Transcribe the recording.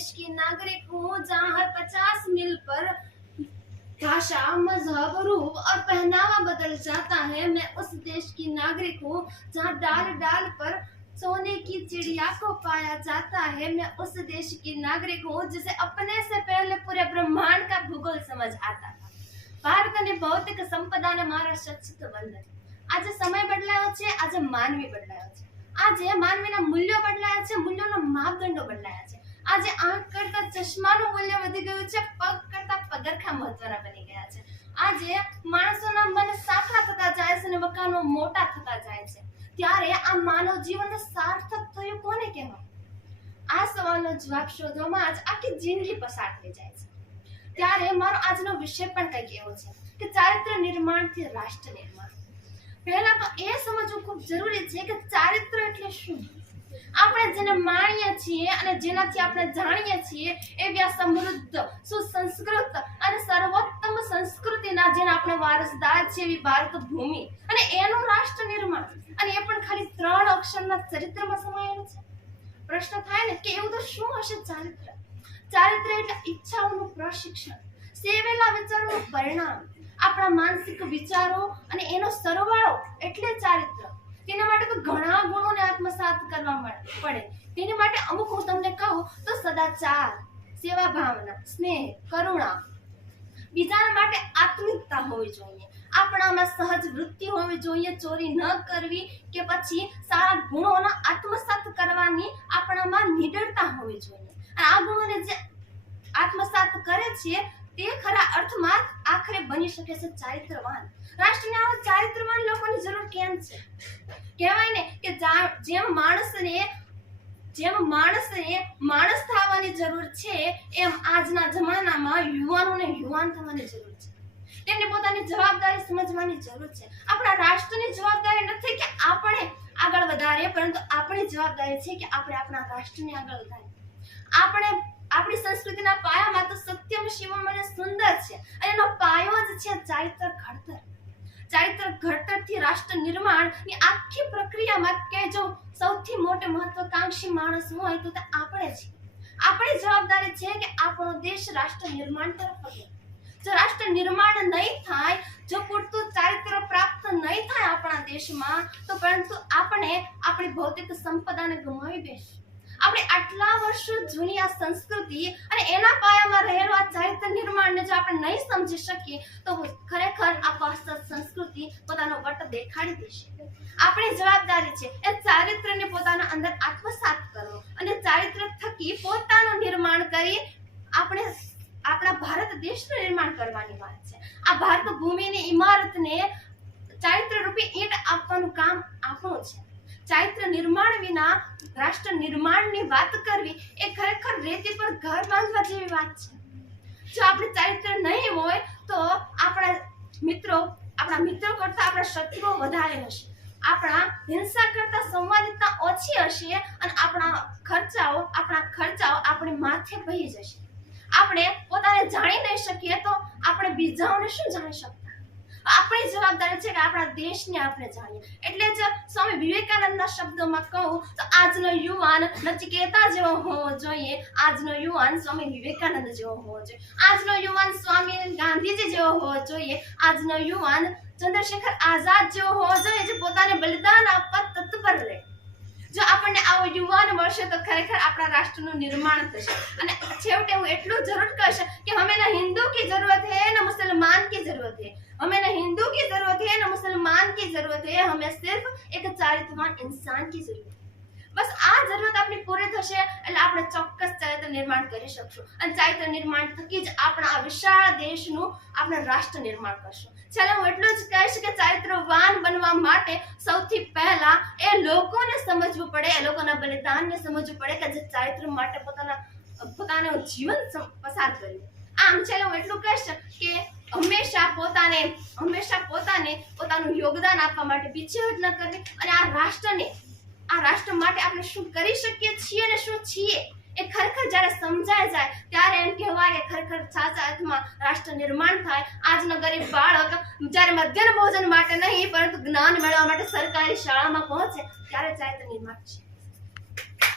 देश की नागरिक हूँ जहाँ हर पचास मील पर भाषा मजहब रूप और पहनावा बदल जाता है मैं उस देश की नागरिक हूँ जहाँ डाल डाल पर सोने की चिड़िया को पाया जाता है मैं उस देश की नागरिक हूँ जिसे अपने से पहले पूरे ब्रह्मांड का भूगोल समझ आता था ભારત અને ભૌતિક સંપદાને મારા સચિત વંદન આજે સમય બદલાયો છે આજે માનવી બદલાયો છે આજે માનવીના મૂલ્યો બદલાયા છે મૂલ્યોના માપદંડો બદલાયા છે આજે આંખ કરતા ચશ્માનું મૂલ્ય વધી ગયું છે, પગ કરતા પગરખા મહત્વના બની ગયા છે. આજે માણસોના મન સાંકડા થતા જાય છે અને મકાનો મોટા થતા જાય છે. ત્યારે આ માનવ જીવન સાર્થક થયું કોને કહેવાય? આ સવાલનો જવાબ શોધવામાં આજ આખી જિંદગી પસાર થઈ જાય છે. ત્યારે મારો આજનો વિષય પણ કંઈક એવો છે કે ચારિત્ર નિર્માણથી રાષ્ટ્ર નિર્માણ. પહેલા તો એ સમજવું ખૂબ જરૂરી છે કે ચારિત્ર જેને માણીએ છીએ અને જેનાથી આપણે જાણીએ છીએ એવી આ સમૃદ્ધ, સુસંસ્કૃત અને સર્વોત્તમ સંસ્કૃતિના જેને આપણે વારસદાર છે એવી ભારત ભૂમિ. અને એનું રાષ્ટ્ર નિર્માણ. અને એ પણ ખાલી ત્રણ અક્ષરના ચરિત્રમાં સમાયેલું છે. પ્રશ્ન થાય ને કે એવું તો શું હશે ચારિત્ર? ચારિત્ર એટલે ઈચ્છાઓનું પ્રશિક્ષણ, સેવેલા વિચારોનું પરિણામ, આપણા માનસિક વિચારો અને એનો સરવાળો એટલે ચારિત્ર. તેના ઘણા ગુણોને આત્મસાત કરવા પડે. તેની માટે અમુક હું તમને કહું તો સદાચાર સેવા ભાવના સ્નેહ, કરુણા બીજાના માટે આત્મિકતા હોવી જોઈએ. આપણામાં સહજ વૃત્તિ હોવી જોઈએ, ચોરી ન કરવી કે પછી સારા ગુણોના આત્મસાત કરવાની આપણામાં નિડરતા હોવી જોઈએ. અને આ ગુણોને જે આત્મસાત કરે છે, તે ખરા અર્થમાં આખરે બની શકે છે ચારિત્રવાન. રાષ્ટ્રને આવા ચારિત્રવાન લોકોની જરૂર કેમ છે? કહેવાય ને કે જેમ માણસને જેમ માણસને માણસ થવાની જરૂર છે, એમ આજના જમાનામાં યુવાનોને યુવાન થવાની જરૂર છે. તેમને પોતાની જવાબદારી સમજવાની જરૂર છે. આપણા રાષ્ટ્રની જવાબદારી નથી કે આપણે આગળ વધારીએ, પરંતુ આપણી જવાબદારી છે કે આપણે આપણા રાષ્ટ્રને આગળ વધારીએ. આપણે, આપણી સંસ્કૃતિના પાયામાં તો સત્યમ શિવમ અને સુંદર છે, અને એનો પાયો જ છે ચારિત્ર ઘડતર. ચારિત્ર ઘડતરથી રાષ્ટ્ર નિર્માણની આખી પ્રક્રિયામાં કે જો સૌથી મોટો મહત્વકાંક્ષી માણસ હોય તો તે આપણે છીએ. આપણી જવાબદારી છે કે આપણો દેશ રાષ્ટ્ર નિર્માણ તરફ વધે જો રાષ્ટ્ર નિર્માણ નહીં થાય, જો પૂરતું ચારિત્ર પ્રાપ્ત નહીં થાય આપણા દેશમાં, તો પરંતુ આપણે આપણી ભૌતિક સંપદાને ગુમાવી બેસીશું. આપણે આટલા વર્ષો જૂની આ સંસ્કૃતિ અને એના પાયામાં રહેલો આ ચારિત્ર નિર્માણને જો આપણે નહીં સમજી શકીએ, તો ખરેખર આ પાશ્ચાત સંસ્કૃતિ પોતાનો વટ દેખાડી દેશે આપણી જવાબદારી છે એ ચારિત્રને પોતાના અંદર આત્મસાત કરવો અને ચારિત્ર થકી પોતાનું નિર્માણ કરી આપણે આપણા ભારત દેશનું નિર્માણ કરવાની વાત છે. આ ભારત ભૂમિની ઇમારતને ચારિત્ર રૂપે ઈંટ આપવાનું કામ આપણું છે. ચારિત્ર નિર્માણ વિના રાષ્ટ્ર નિર્માણની વાત કરવી એ ખરેખર રેતી પર ઘર બાંધવા જેવી વાત છે. જો આપણે ચારિત્ર નહીં હોય તો આપણા મિત્રો આપણા મિત્રો કરતા આપણા શત્રુઓ વધારે હશે. આપણા હિંસા કરતા સંવાદિતા ઓછી હશે અને આપણા ખર્ચાઓ આપણા ખર્ચાઓ આપણે માથે વહી જશે. આપણે પોતાને જાણી નહીં શકીએ તો આપણે બીજાઓને શું જાણી શકતા? આપણી જવાબદારી છે કે આપણા દેશને આપણે જાણીએ. એટલે જ સ્વામી વિવેકાનંદના શબ્દોમાં કહું, તો આજનો યુવાન નચિકેતા જેવો હોવો જોઈએ. આજનો યુવાન સ્વામી વિવેકાનંદ જેવો હોવો જોઈએ. આજનો યુવાન સ્વામી ગાંધીજી જેવો હોવો જોઈએ. આજનો યુવાન ચંદ્રશેખર આઝાદ જેવો હોવો જોઈએ, જે પોતાને બલિદાન આપવા તત્પર રહે. જો આપણને આવો યુવાન મળશે, તો ખરેખર આપણા રાષ્ટ્રનું નિર્માણ થશે. અને છેવટે હું એટલું જરૂર કહીશ કે હમેના હિન્દુ કી જરૂરત હૈ मुसलमान की जरूरत है हमें ना हिंदू की जरूरत है ना मुसलमान की जरूरत है हमें सिर्फ एक चारित्रवान इंसान की जरूरत है બસ આ જરૂરત આપણી પૂરી થશે એટલે આપણે ચોક્કસ ચારિત્ર નિર્માણ કરી શકશું અને ચારિત્ર નિર્માણ થકી જ આપણા આ વિશાળ દેશનું આપણે રાષ્ટ્ર નિર્માણ કરશું ચાલો હું એટલું જ કહીશ કે ચારિત્રવાન બનવા માટે સૌથી પહેલા એ લોકોને સમજવું પડે એ લોકોના બલિદાનને સમજવું પડે કે જે ચારિત્ર માટે પોતાના પોતાનું જીવન સમ- પસાર કર્યું આમ ચાલો હું એટલું કહીશ કે હંમેશા પોતાને હંમેશા પોતાને પોતાનું યોગદાન આપવા માટે પીછેહટ ન કરવી અને આ રાષ્ટ્રને, આ રાષ્ટ્ર માટે આપણે શું કરી શકીએ છીએ અને શું છીએ? એ ખરેખર જ્યારે સમજાય જાય, ત્યારે એમ કહેવાય કે ખરેખર સાચા અર્થમાં રાષ્ટ્ર નિર્માણ થાય. આજનો ગરીબ બાળક જ્યારે મધ્યાહન ભોજન માટે નહીં, પરંતુ જ્ઞાન મેળવવા માટે સરકારી શાળામાં પહોંચે, ત્યારે ચારિત્ર નિર્માણ છે.